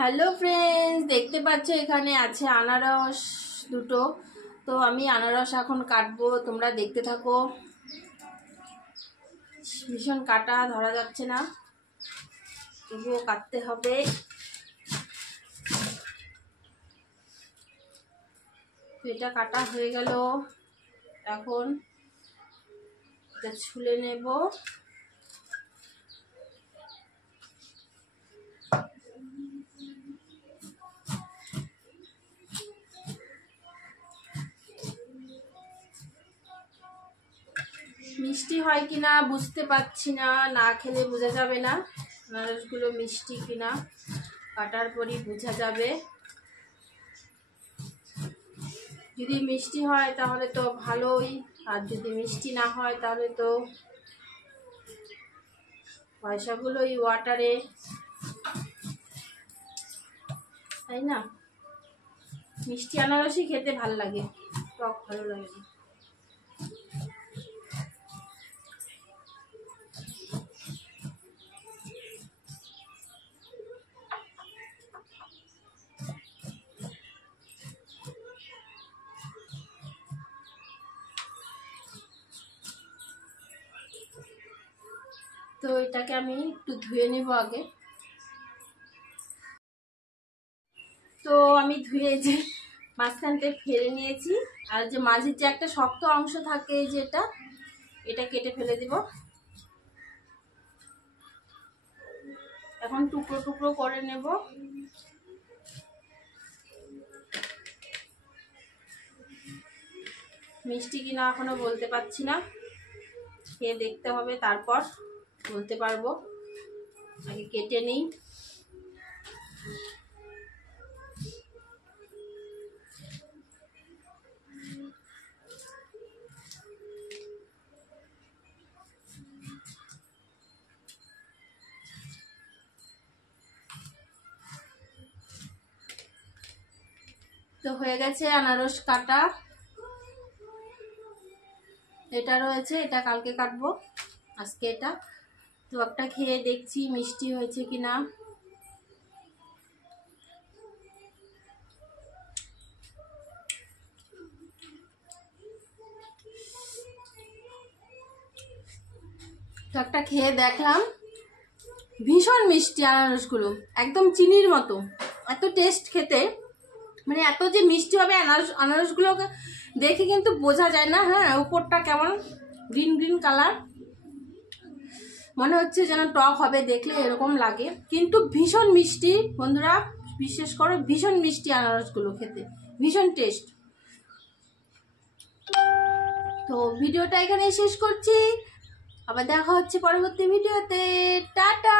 Hello friends, দেখতে পাচ্ছ এখানে আছে আনারস দুটো। তো আমি আনারস এখন কাটবো, তোমরা দেখতে থাকো। ভীষণ কাটা, ধরা যাচ্ছে না, তবুও কাটতে হবে। এটা কাটা হয়ে গেল, এখন এটা ছুলে নেব। মিষ্টি হয় কিনা বুঝতে পারছি না, না খেলে বোঝা যাবে না আনারসগুলো মিষ্টি কিনা, কাটার পরই বোঝা যাবে। যদি মিষ্টি হয় তাহলে তো ভালোই, আর যদি মিষ্টি না হয় তাহলে তো পয়সাগুলোই ওয়াটারে, তাই না? মিষ্টি আনারসই খেতে ভালো লাগে, টক ভালো লাগে না। তো এটাকে আমি একটু ধুয়ে নেব আগে। তো আমি ধুয়ে যে মাঝখানটা ফেলে নিয়েছি, আর যে মাঝের যে একটা শক্ত অংশ থাকে যেটা, এটা কেটে ফেলে দিব। এখন টুকরো টুকরো করে নেব। মিষ্টি কিনা এখনো বলতে পারছি না, খেয়ে দেখতে হবে, তারপর বলতে পারবো। আগে কেটে নিই। তো হয়ে গেছে আনারস কাটা। এটা রয়েছে, এটা কালকে কাটবো, আজকে এটা। তো একটা খেয়ে দেখছি মিষ্টি হয়েছে কিনা। তো একটা খেয়ে দেখলাম, ভীষণ মিষ্টি আনারসগুলো, একদম চিনির মতো, এত টেস্ট খেতে। মানে এত যে মিষ্টি হবে আনারসগুলোকে দেখে কিন্তু বোঝা যায় না। হ্যাঁ, উপরটা কেমন গ্রিন গ্রিন কালার, মনে হচ্ছে যেন টক হবে, দেখলে এরকম লাগে, কিন্তু ভীষণ মিষ্টি বন্ধুরা, বিশেষ করে ভীষণ মিষ্টি আনারসগুলো খেতে, ভীষণ টেস্ট। তো ভিডিওটা এখানে শেষ করছি, আবার দেখা হচ্ছে পরবর্তী ভিডিওতে। টাটা।